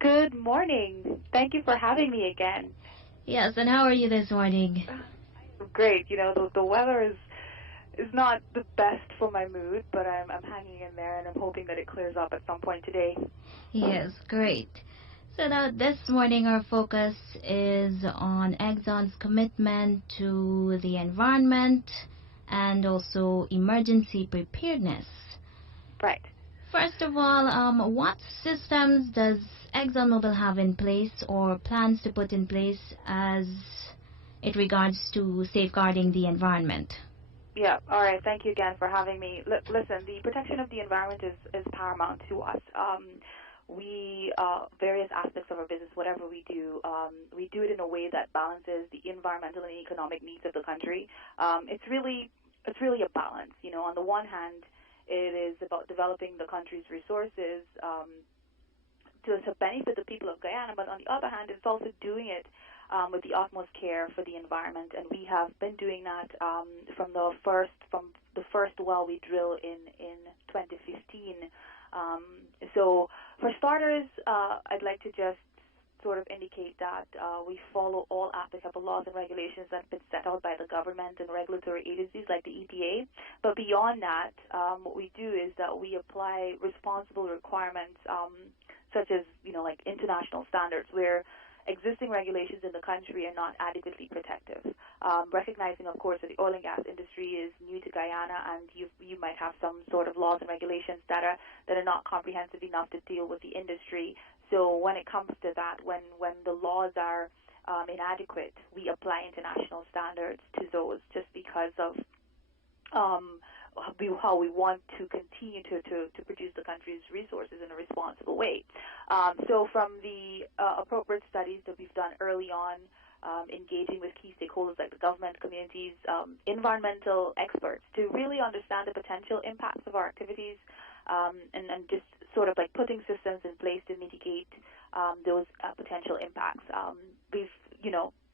Good morning. Thank you for having me again. Yes, and how are you this morning? Great. The weather is not the best for my mood, but I'm hanging in there, and I'm hoping that it clears up at some point today. Yes, great. So now this morning our focus is on Exxon's commitment to the environment and also emergency preparedness. Right. First of all, what systems does ExxonMobil have in place or plans to put in place as it regards to safeguarding the environment? Yeah. All right. Thank you again for having me. Listen, the protection of the environment is paramount to us. Various aspects of our business, whatever we do it in a way that balances the environmental and economic needs of the country. It's really a balance. On the one hand, it is about developing the country's resources to benefit the people of Guyana, but on the other hand, it's also doing it with the utmost care for the environment, and we have been doing that from the first well we drilled in 2015. So for starters, I'd like to just sort of indicate that we follow all applicable laws and regulations that have been set out by the government and regulatory agencies like the EPA. But beyond that, what we do is that we apply responsible requirements such as, like international standards where existing regulations in the country are not adequately protective. Recognizing, of course, that the oil and gas industry is new to Guyana, and you might have some sort of laws and regulations that are not comprehensive enough to deal with the industry. So when it comes to that, when the laws are inadequate, we apply international standards to those, just because of how we want to continue to produce the country's resources in a responsible way. So from the appropriate studies that we've done early on, engaging with key stakeholders like the government, communities, environmental experts to really understand the potential impacts of our activities, and just sort of like putting systems in place to mitigate those potential impacts. We've,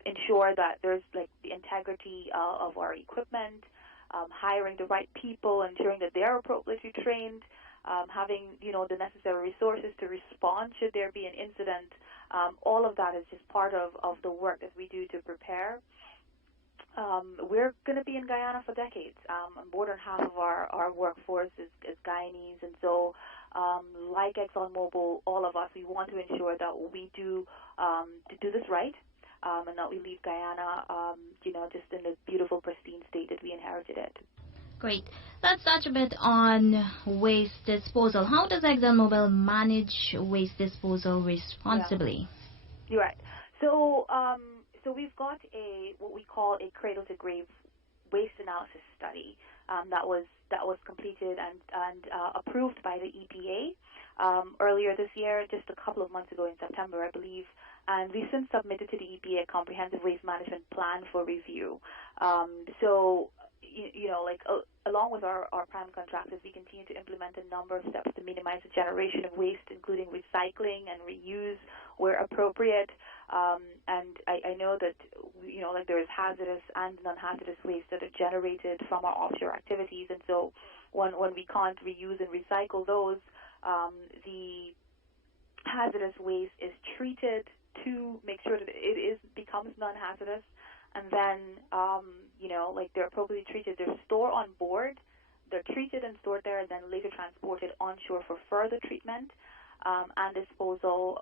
ensured that there's like the integrity of our equipment, hiring the right people, ensuring that they're appropriately trained, having, the necessary resources to respond should there be an incident. All of that is just part of the work that we do to prepare. We're going to be in Guyana for decades. More than half of our workforce is Guyanese, and so like ExxonMobil, all of us, we want to ensure that we do this right, and that we leave Guyana, just in the beautiful, pristine state that we inherited it. Great. Let's touch a bit on waste disposal. How does ExxonMobil manage waste disposal responsibly? Yeah. You're right. So we've got what we call a Cradle-to-Grave waste analysis study that was completed and approved by the EPA earlier this year, just a couple of months ago in September, I believe. And we've since submitted to the EPA a comprehensive waste management plan for review. Along with our prime contractors, we continue to implement a number of steps to minimize the generation of waste, including recycling and reuse where appropriate. And I know that, there is hazardous and non-hazardous waste that are generated from our offshore activities. And so when we can't reuse and recycle those, the hazardous waste is treated to make sure that it becomes non-hazardous. And then, they're appropriately treated. They're stored on board. They're treated and stored there, and then later transported onshore for further treatment and disposal,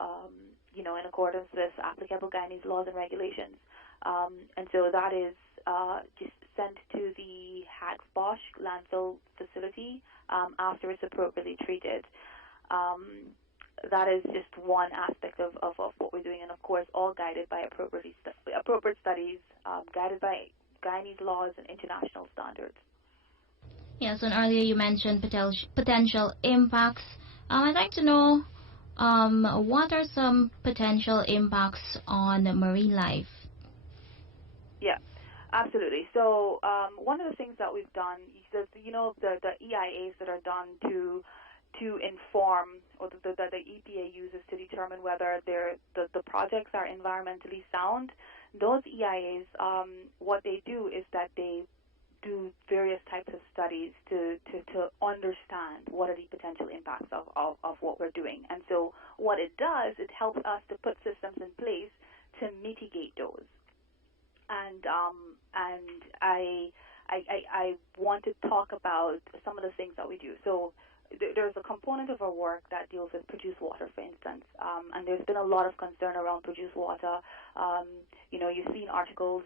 in accordance with applicable Guyanese laws and regulations. And so that is just sent to the Hagsbosch landfill facility after it's appropriately treated. That is just one aspect of what we're doing, and of course, all guided by appropriate studies, guided by Guyanese laws and international standards. Yes, and earlier you mentioned potential impacts. I'd like to know what are some potential impacts on marine life? Yeah, absolutely. So one of the things that we've done is that, the EIAs that are done to inform, or that the EPA uses to determine whether the projects are environmentally sound. Those EIAs, what they do is that they do various types of studies to understand what are the potential impacts of what we're doing. And so what it does, it helps us to put systems in place to mitigate those. And I want to talk about some of the things that we do. So there's a component of our work that deals with produced water, for instance, and there's been a lot of concern around produced water. You've seen articles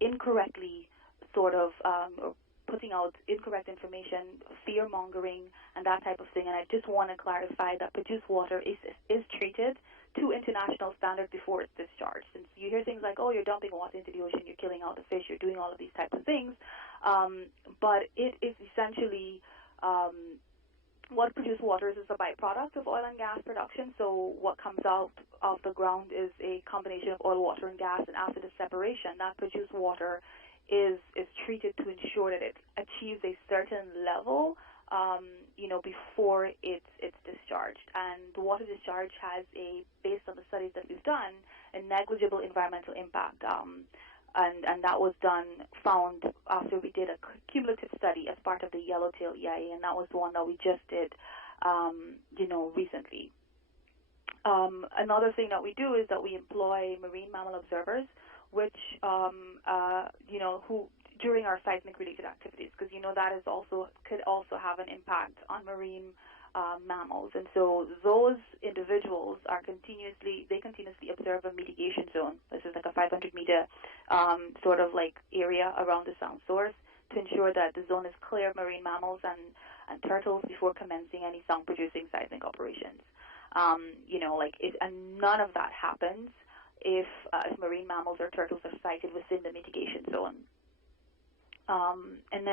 incorrectly sort of putting out incorrect information, fear-mongering, and that type of thing. And I just want to clarify that produced water is treated to international standards before it's discharged. Since you hear things like, oh, you're dumping water into the ocean, you're killing all the fish, you're doing all of these types of things, but it is essentially what produced water is a byproduct of oil and gas production. So what comes out of the ground is a combination of oil, water, and gas, and after the separation, that produced water is treated to ensure that it achieves a certain level, before it's discharged. And the water discharge has based on the studies that we've done, a negligible environmental impact. And that was found after we did a cumulative study as part of the Yellowtail EIA, and that was the one that we just did, recently. Another thing that we do is that we employ marine mammal observers, which, who during our seismic-related activities, because that could also have an impact on marine mammals, and so those individuals continuously observe a mitigation zone. This is like a 500-meter sort of like area around the sound source to ensure that the zone is clear of marine mammals and turtles before commencing any sound-producing seismic operations. And none of that happens if marine mammals or turtles are sighted within the mitigation zone. And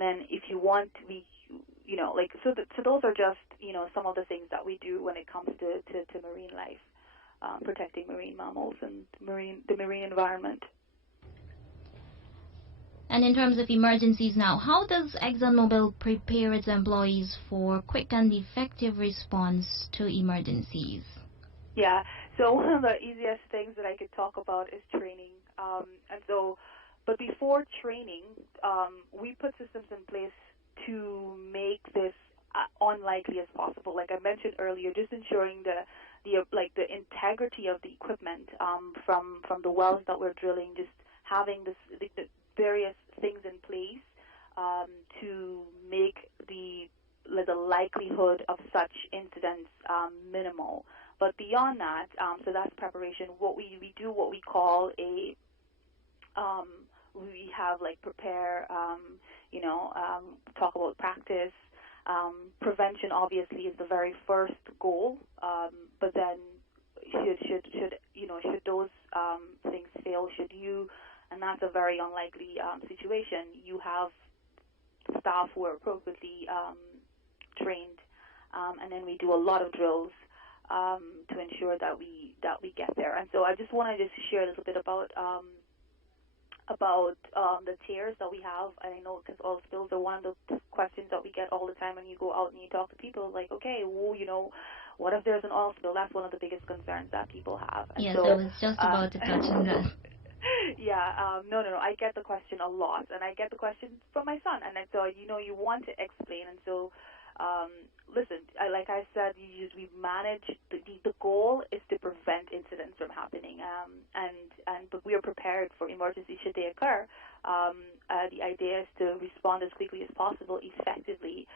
then if you want, so those are just, some of the things that we do when it comes to marine life, protecting marine mammals and the marine environment. And in terms of emergencies now, how does ExxonMobil prepare its employees for quick and effective response to emergencies? Yeah, so one of the easiest things that I could talk about is training. But before training, we put systems in place to make this unlikely as possible. Like I mentioned earlier, just ensuring the integrity of the equipment from the wells that we're drilling, just having the various things in place to make the likelihood of such incidents minimal. But beyond that, so that's preparation. What we do, what we call we have prepare, talk about practice. Prevention obviously is the very first goal, but then should those things fail, and that's a very unlikely situation, you have staff who are appropriately trained, and then we do a lot of drills to ensure that we get there. And so I just wanted to share a little bit about the tiers that we have. I know because oil spills are one of the questions that we get all the time when you go out and you talk to people, like, okay, well, what if there's an oil spill? That's one of the biggest concerns that people have. And yes, I was just about to touch on that. Yeah, no, I get the question a lot, and I get the question from my son, and then so, you want to explain, and so, listen, like I said, we manage, the goal is to prevent incidents from happening, but we are prepared for emergencies should they occur. The idea is to respond as quickly as possible, effectively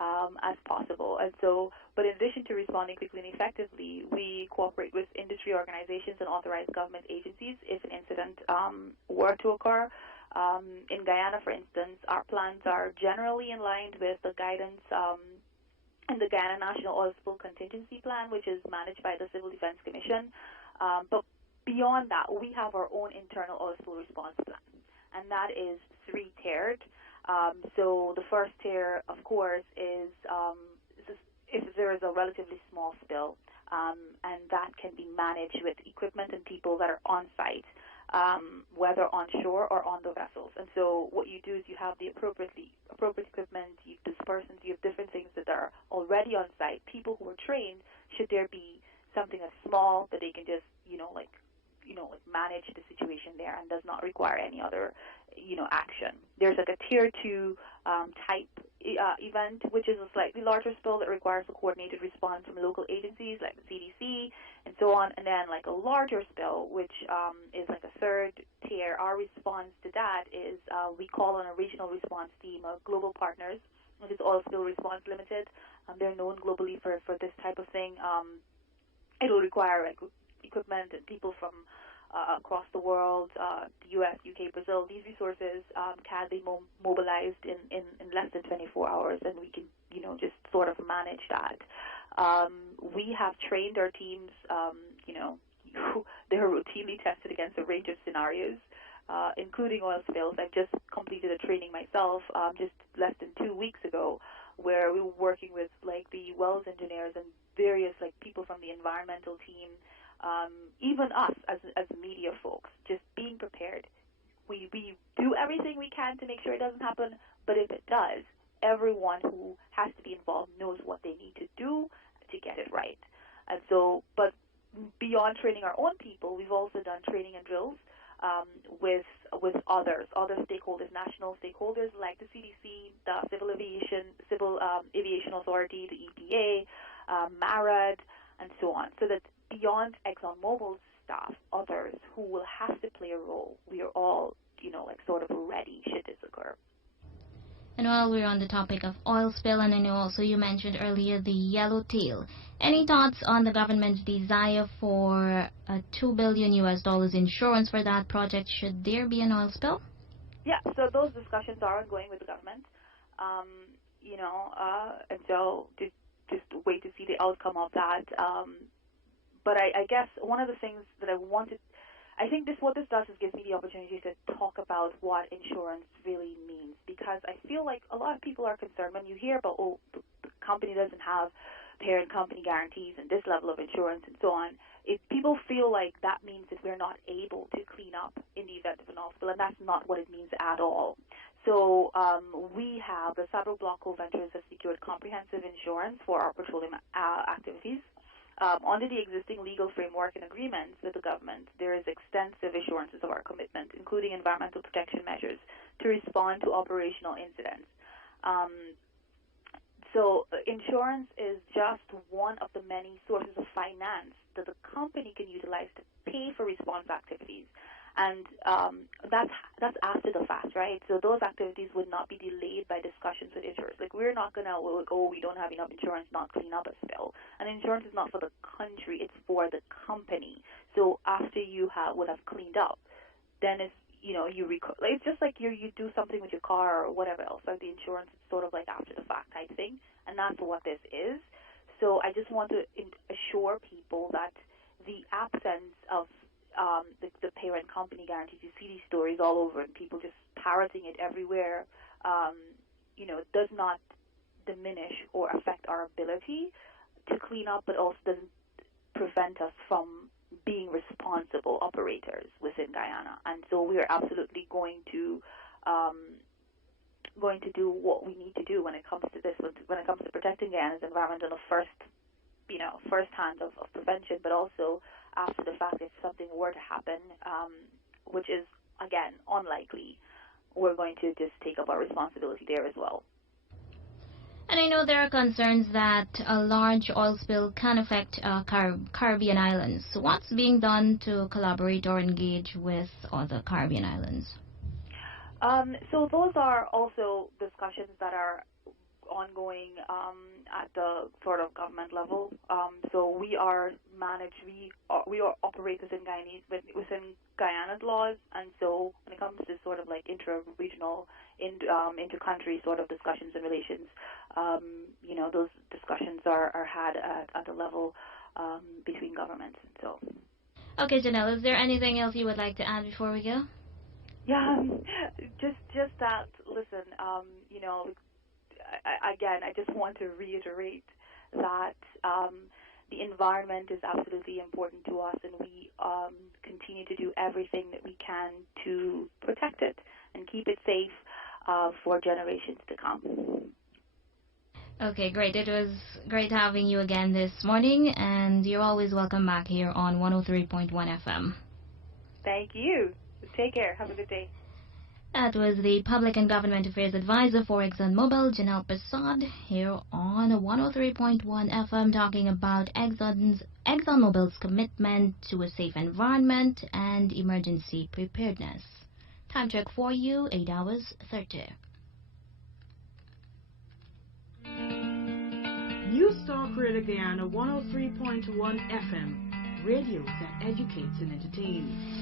as possible. And so, but in addition to responding quickly and effectively, we cooperate with industry organizations and authorized government agencies if an incident were to occur. In Guyana, for instance, our plans are generally in line with the guidance in the Guyana National Oil Spill Contingency Plan, which is managed by the Civil Defense Commission. But beyond that, we have our own internal oil spill response plan, and that is three-tiered. So the first tier, of course, is if there is a relatively small spill, and that can be managed with equipment and people that are on site, whether on shore or on the vessels. And so what you do is you have the appropriate equipment, you have dispersants, you have different things that are already on site, people who are trained, should there be something as small that they can just, like manage the situation there and does not require any other, action. There's like a tier 2 type event, which is a slightly larger spill that requires a coordinated response from local agencies like the CDC and so on, and then like a larger spill, which is like a third tier. Our response to that is we call on a regional response team of global partners, which is Oil Spill Response Limited. They're known globally for this type of thing. It'll require like equipment and people from across the world, the U.S., U.K., Brazil. These resources can be mobilized in less than 24 hours, and we can, just sort of manage that. We have trained our teams, they're routinely tested against a range of scenarios, including oil spills. I've just completed a training myself just less than 2 weeks ago, where we were working with like the wells engineers and various like people from the environmental team, even us as media folks, just being prepared. We do everything we can to make sure it doesn't happen, but if it does, everyone who has to be involved knows what they need to do to get it right. And so, but beyond training our own people, we've also done training and drills with other stakeholders, national stakeholders like the CDC, the Civil Aviation Authority, the EPA, MARAD, and so on, so that beyond ExxonMobil's staff, others who will have to play a role, we are all, like sort of ready should this occur. And while we're on the topic of oil spill, and I know also you mentioned earlier the yellowtail, any thoughts on the government's desire for a $2 billion insurance for that project should there be an oil spill? Yeah, so those discussions are ongoing with the government, and so just wait to see the outcome of that. But I guess one of the things that I think what this does is gives me the opportunity to talk about what insurance really means, because I feel like a lot of people are concerned when you hear about, the company doesn't have parent company guarantees and this level of insurance and so on. People feel like that means that we're not able to clean up in the event of an oil spill, and that's not what it means at all. So we have, the Saddle Block Co-Ventures has secured comprehensive insurance for our petroleum activities. Under the existing legal framework and agreements with the government, there is extensive assurances of our commitment, including environmental protection measures, to respond to operational incidents. So insurance is just one of the many sources of finance that the company can utilize to pay for response activities. And that's after the fact, right? So those activities would not be delayed by discussions with insurers. Like, we're not going to, we don't have enough insurance, not clean up a spill. And insurance is not for the country, it's for the company. So after you would have cleaned up, then it's, it's just like you do something with your car or whatever else. Like the insurance is sort of like after the fact type thing, and that's what this is. So I just want to assure people that the absence of the parent company guarantees, you see these stories all over and people just parroting it everywhere, does not diminish or affect our ability to clean up, but also doesn't prevent us from being responsible operators within Guyana. And so we are absolutely going to do what we need to do when it comes to this, when it comes to protecting Guyana's environment on the first hand of prevention, but also after the fact, if something were to happen, which is, again, unlikely, we're going to just take up our responsibility there as well. And I know there are concerns that a large oil spill can affect Caribbean islands. So what's being done to collaborate or engage with other Caribbean islands? So those are also discussions that are ongoing at the sort of government level. So we are operate within Guyana's laws, and so when it comes to sort of like intra-regional, inter-country sort of discussions and relations, those discussions are had at the level between governments. And so. Okay, Janelle, is there anything else you would like to add before we go? Yeah, just that. Listen, again, I just want to reiterate that the environment is absolutely important to us, and we continue to do everything that we can to protect it and keep it safe for generations to come. Okay, great. It was great having you again this morning, and you're always welcome back here on 103.1 FM. Thank you. Take care. Have a good day. That was the Public and Government Affairs Advisor for ExxonMobil, Janelle Persaud, here on 103.1 FM, talking about ExxonMobil's commitment to a safe environment and emergency preparedness. Time check for you, 8 hours 30. News Talk Radio Guyana 103.1 FM, radio that educates and entertains.